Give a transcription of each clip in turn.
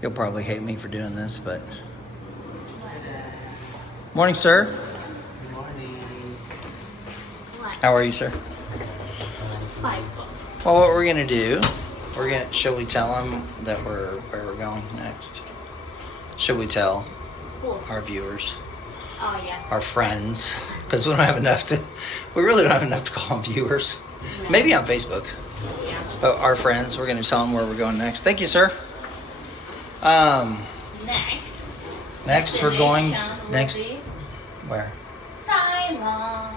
He'll probably hate me for doing this, but... Morning, sir. Good morning. How are you, sir? Fine. Well, what we're gonna do, shall we tell them that where we're going next? Should we tell Cool. our viewers, Oh, yeah. our friends? Because we really don't have enough to call them viewers. No. Maybe on Facebook. Yeah. But our friends, we're gonna tell them where we're going next. Thank you, sir. Next we're going next. Will be Where? Thailand.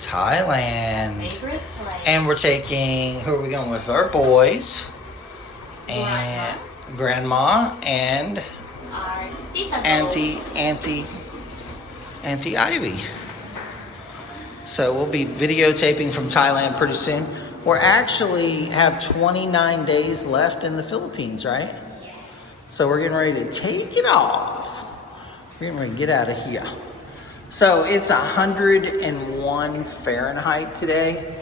Thailand. Favorite place. And we're taking, who are we going with? Our boys and grandma and Our tita Auntie Ivy. So we'll be videotaping from Thailand pretty soon. We're actually have 29 days left in the Philippines, right? Yes. So we're getting ready to take it off. We're getting ready to get out of here. So it's 101 Fahrenheit today,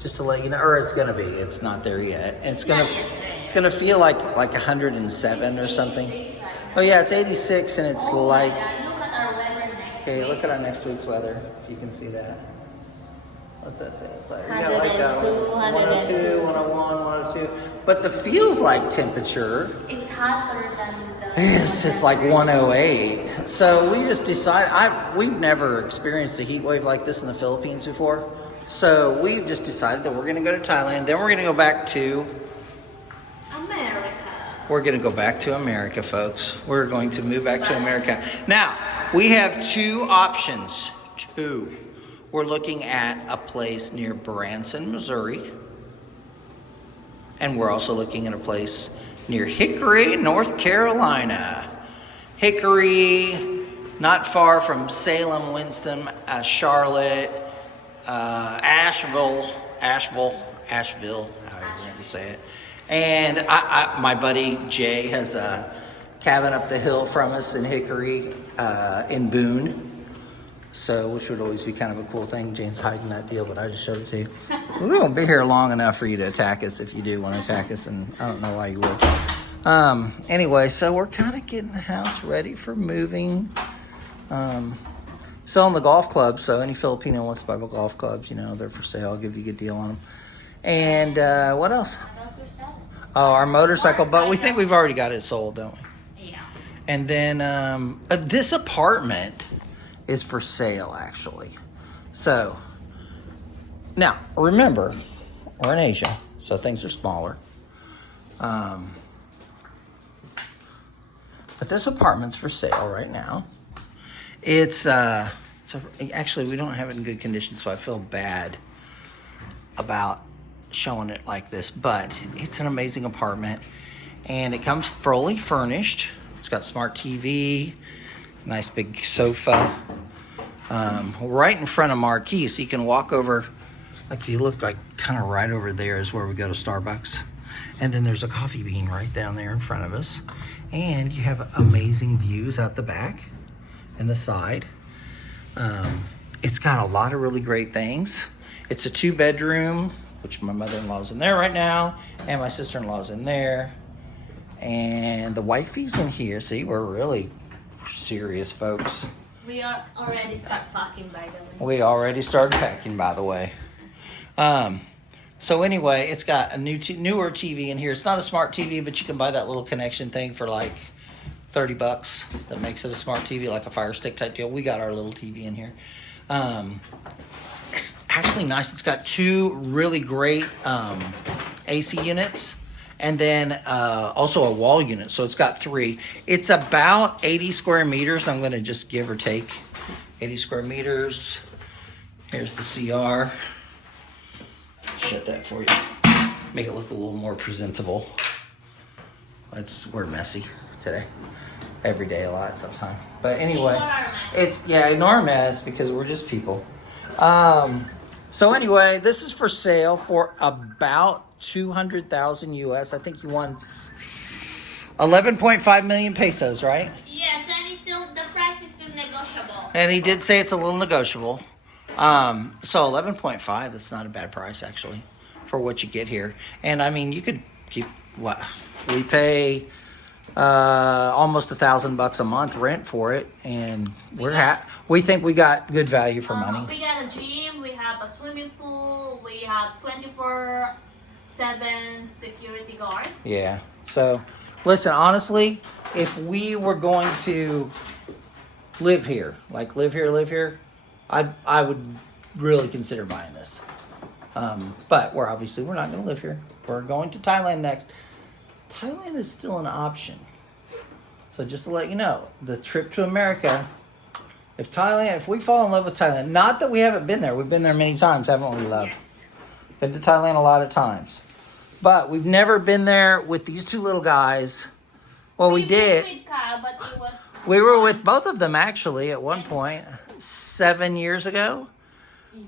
just to let you know, or it's gonna be. It's not there yet. And it's gonna feel like 107 or something. Oh yeah, it's 86, and it's like. Look at our weather next Okay, week. look at our next week's weather, if you can see that. What's that say? It's like we got 102, 102, 101, 102. But the feels like temperature. It's hotter than the... Yes, it's like 108. So we just decided, we've never experienced a heat wave like this in the Philippines before. So we've just decided that we're going to go to Thailand. Then we're going to go back to, America, folks. We're going to move back to America. Now, we have two options. We're looking at a place near Branson, Missouri. And we're also looking at a place near Hickory, North Carolina. Hickory, not far from Salem, Winston, Charlotte, Asheville, however you want to say it. And my buddy Jay has a cabin up the hill from us in Hickory, in Boone. So, which would always be kind of a cool thing. Jane's hiding that deal, but I just showed it to you. We won't be here long enough for you to attack us if you do want to attack us, and I don't know why you would. Anyway, so we're kind of getting the house ready for moving. Selling the golf clubs, so any Filipino wants to buy golf clubs, they're for sale. I'll give you a good deal on them. And what else? Oh, our motorcycle, but we think we've already got it sold, don't we? Yeah. And then this apartment is for sale, actually. So, now, remember, we're in Asia, so things are smaller. But this apartment's for sale right now. Actually, we don't have it in good condition, so I feel bad about showing it like this, but it's an amazing apartment, and it comes fully furnished. It's got smart TV, nice big sofa, right in front of Marquee, so you can walk over. Like if you look, like kind of right over there is where we go to Starbucks, and then there's a coffee bean right down there in front of us, and you have amazing views out the back and the side. It's got a lot of really great things. It's a 2-bedroom, which my mother-in-law's in there right now, and my sister-in-law's in there, and the wifey's in here. See, we're really serious folks. We are already start packing, by the way. We already started packing, by the way. So anyway, it's got a newer TV in here. It's not a smart TV, but you can buy that little connection thing for like $30. That makes it a smart TV, like a Fire Stick type deal. We got our little TV in here. It's actually nice. It's got 2 really great AC units, and then also a wall unit. So it's got 3. It's about 80 square meters. I'm going to just give or take 80 square meters. Here's the CR. Shut that for you. Make it look a little more presentable. We're messy today. Every day a lot of the time. But anyway, ignore mess because we're just people. So anyway, this is for sale for about 200,000 US. I think he wants 11.5 million pesos, right? Yes, and the price is still negotiable. And he did say it's a little negotiable. So 11.5, that's not a bad price actually for what you get here. And I mean, you could keep what we pay almost $1,000 a month rent for it, and we think we got good value for money. We got a gym, we have a swimming pool, we have 24/7 security guard. Yeah. So, listen, honestly, if we were going to live here, live here, I would really consider buying this. But we're not going to live here. We're going to Thailand next. Thailand is still an option. So just to let you know, the trip to America, if we fall in love with Thailand, not that we haven't been there. We've been there many times, haven't we, love? Yes. Been to Thailand a lot of times. But we've never been there with these two little guys. Well, we did. With Kyle, but it was... We were with both of them, actually, at one point, 7 years ago.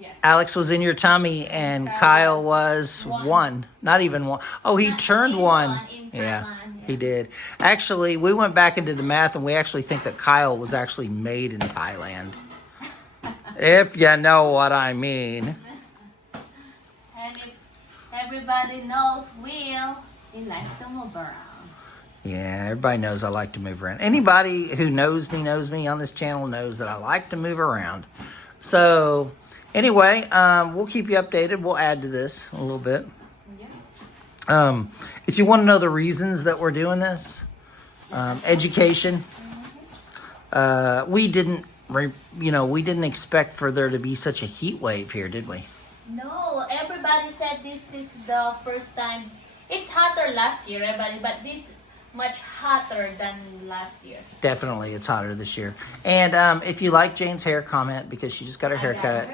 Yes. Alex was in your tummy, and Kyle was one. Not even one. Oh, he turned one. Yeah, he did. Actually, we went back into the math, and we actually think that Kyle was actually made in Thailand. If you know what I mean. And if everybody knows Will, he likes to move around. Yeah, everybody knows I like to move around. Anybody who knows me on this channel knows that I like to move around. So... Anyway, we'll keep you updated. We'll add to this a little bit. Yeah. If you want to know the reasons that we're doing this, education. We didn't expect for there to be such a heat wave here, did we? No, everybody said this is the first time. It's hotter last year, everybody, but this much hotter than last year. Definitely, it's hotter this year. And if you like Jane's hair, comment because she just got her haircut.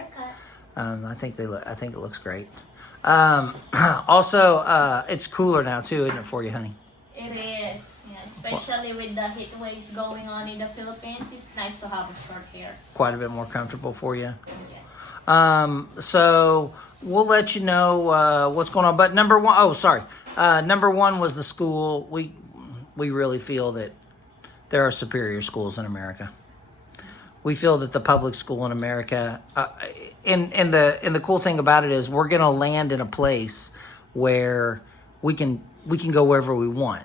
I think it looks great. Also, it's cooler now too, isn't it, for you, honey? It is, yeah, especially with the heat waves going on in the Philippines. It's nice to have a short hair. Quite a bit more comfortable for you. Yes. So we'll let you know what's going on. But number one was the school. We really feel that there are superior schools in America. We feel that the public school in America, and the cool thing about it is we're going to land in a place where we can go wherever we want.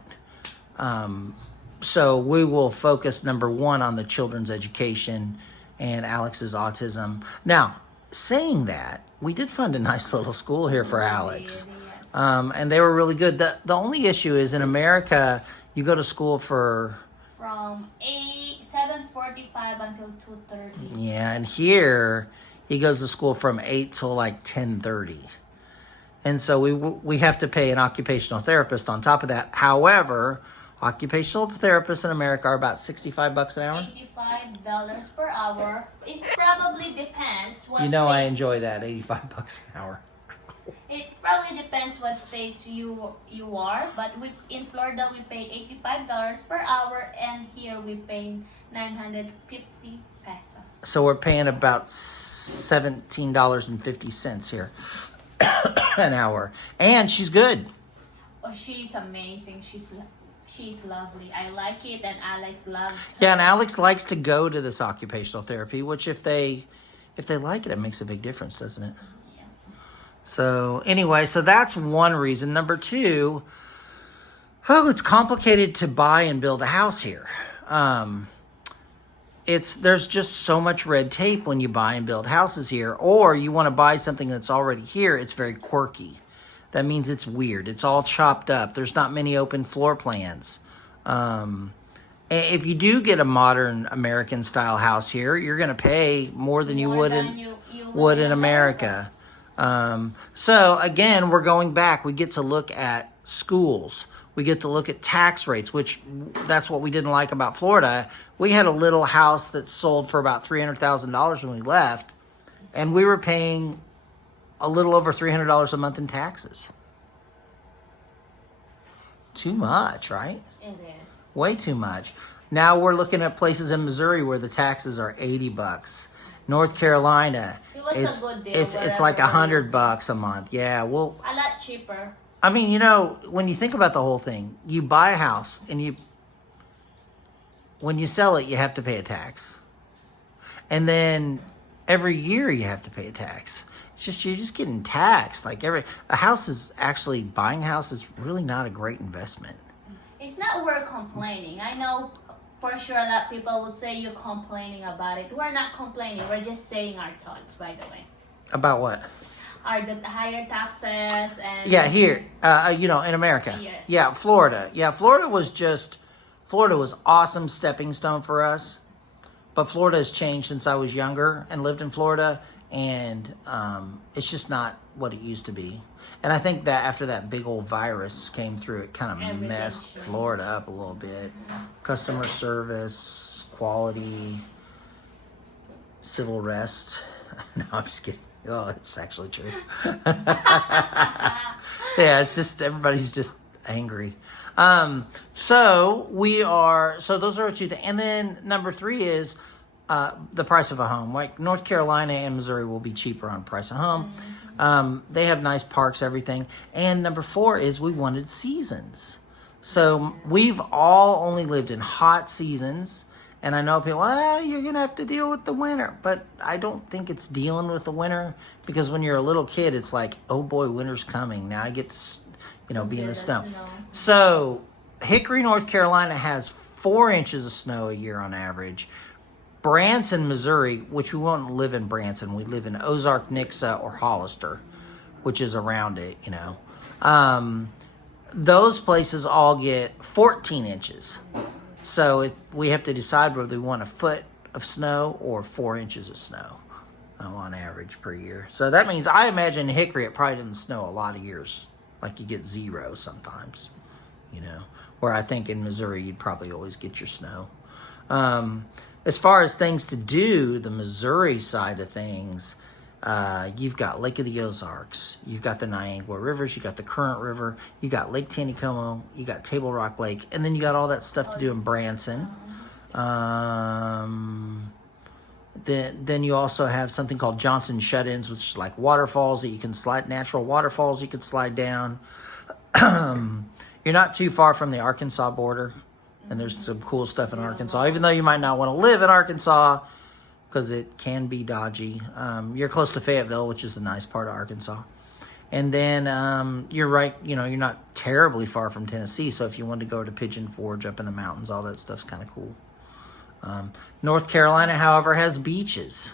So we will focus, number one, on the children's education and Alex's autism. Now, saying that, we did fund a nice little school here for Alex. And they were really good. The only issue is in America, you go to school from 7:45 until 2:30. Yeah, and here he goes to school from 8 till like 10:30. And so we have to pay an occupational therapist on top of that. However, occupational therapists in America are about $65 an hour. $85 per hour. It probably depends what I enjoy that, $85 an hour. It probably depends what states you are, but in Florida we pay $85 per hour, and here we pay 950 pesos. So we're paying about $17.50 here an hour, and she's good. Oh, she's amazing. She's lovely. I like it, and Alex loves her. Yeah, and Alex likes to go to this occupational therapy, which if they like it, it makes a big difference, doesn't it? So anyway, so that's one reason. Number two, it's complicated to buy and build a house here. There's just so much red tape when you buy and build houses here, or you want to buy something that's already here. It's very quirky. That means it's weird. It's all chopped up. There's not many open floor plans. If you do get a modern American style house here, you're going to pay more than you would in America. So again, we're going back. We get to look at schools. We get to look at tax rates, which that's what we didn't like about Florida. We had a little house that sold for about $300,000 when we left, and we were paying a little over $300 a month in taxes. Too much, right? It is. Way too much. Now we're looking at places in Missouri where the taxes are $80. North Carolina, it's a good deal, it's like $100 a month. Yeah, well, a lot cheaper. I mean, when you think about the whole thing, you buy a house and when you sell it, you have to pay a tax, and then every year you have to pay a tax. You're just getting taxed. Like buying a house is really not a great investment. It's not we're complaining. I know for sure a lot of people will say you're complaining about it. We're not complaining. We're just saying our thoughts, by the way. About what? Are the higher taxes and Yeah, here, you know, in America. Yes. Yeah, Florida. Yeah, Florida was awesome stepping stone for us. But Florida has changed since I was younger and lived in Florida, and it's just not what it used to be. And I think that after that big old virus came through, it kind of Everything messed changed. Florida up a little bit. Customer service, quality, civil rest. No, I'm just kidding. Oh, it's actually true. Yeah, it's just everybody's just angry. So those are our two things. And then number 3 is the price of a home. Like North Carolina and Missouri will be cheaper on price of home. They have nice parks, everything. And number 4 is we wanted seasons. So we've all only lived in hot seasons. And I know people, you're going to have to deal with the winter. But I don't think it's dealing with the winter. Because when you're a little kid, it's like, oh boy, winter's coming. Now I get to, be in the snow. So Hickory, North Carolina has 4 inches of snow a year on average. Branson, Missouri, which we won't live in Branson. We live in Ozark, Nixa, or Hollister, which is around it, those places all get 14 inches. So we have to decide whether we want a foot of snow or 4 inches of snow on average per year. So that means I imagine in Hickory it probably doesn't snow a lot of years. Like you get 0 sometimes, where I think in Missouri you'd probably always get your snow. As far as things to do, the Missouri side of things, you've got Lake of the Ozarks, you've got the Niagara Rivers, you got the Current River, you got Lake Taneycomo, you got Table Rock Lake, and then you got all that stuff to do in Branson. Then you also have something called Johnson Shut-ins, which is like waterfalls that you can slide, natural waterfalls you can slide down. You're not too far from the Arkansas border, and there's some cool stuff in Arkansas, even though you might not want to live in Arkansas because it can be dodgy. You're close to Fayetteville, which is the nice part of Arkansas. And then you're right, you're not terribly far from Tennessee, so if you wanted to go to Pigeon Forge up in the mountains, all that stuff's kind of cool. North Carolina, however, has beaches.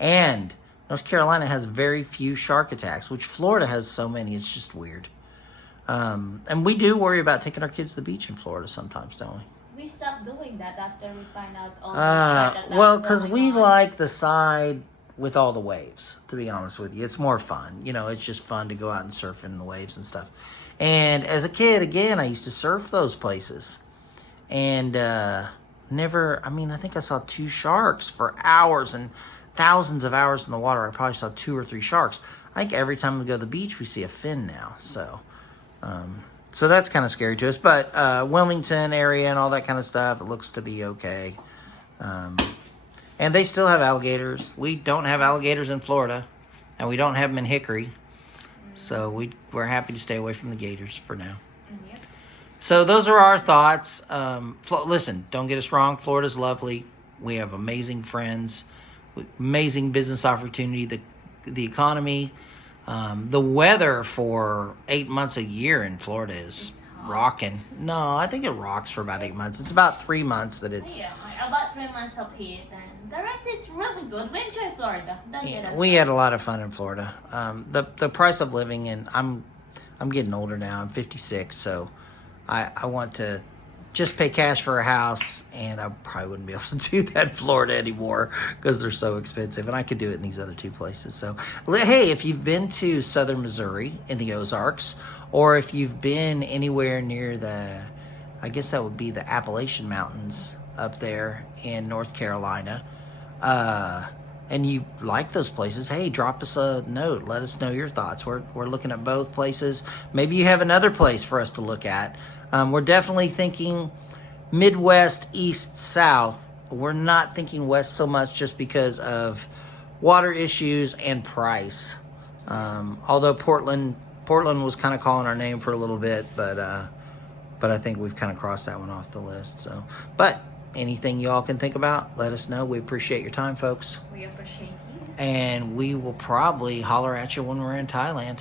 And North Carolina has very few shark attacks, which Florida has so many, it's just weird. And we do worry about taking our kids to the beach in Florida sometimes, don't we? We stopped doing that after we find out all the shark attacks well, because we going on. like the side with all the waves, to be honest with you. It's more fun. It's just fun to go out and surf in the waves and stuff. And as a kid, again, I used to surf those places. And I think I saw 2 sharks for hours and thousands of hours in the water. I probably saw 2 or 3 sharks. I think every time we go to the beach, we see a fin now. So that's kind of scary to us. But Wilmington area and all that kind of stuff, it looks to be okay. And they still have alligators. We don't have alligators in Florida, and we don't have them in Hickory. So we're happy to stay away from the gators for now. Yep. So those are our thoughts. Listen, don't get us wrong. Florida's lovely. We have amazing friends, amazing business opportunity, the economy. The weather for 8 months a year in Florida is rocking. No, I think it rocks for about 8 months. It's about 3 months that it's... Yeah, about 3 months of heat, and the rest is really good. We enjoy Florida. We had a lot of fun in Florida. The price of living, and I'm getting older now. I'm 56, so I want to just pay cash for a house, and I probably wouldn't be able to do that in Florida anymore because they're so expensive, and I could do it in these other 2 places. So, hey, if you've been to southern Missouri in the Ozarks, or if you've been anywhere near I guess that would be the Appalachian Mountains up there in North Carolina, and you like those places, hey, drop us a note. Let us know your thoughts. We're looking at both places. Maybe you have another place for us to look at. We're definitely thinking Midwest, East, South. We're not thinking West so much just because of water issues and price. Although Portland was kind of calling our name for a little bit, but I think we've kind of crossed that one off the list. So, but anything you all can think about, let us know. We appreciate your time, folks. We appreciate you. And we will probably holler at you when we're in Thailand.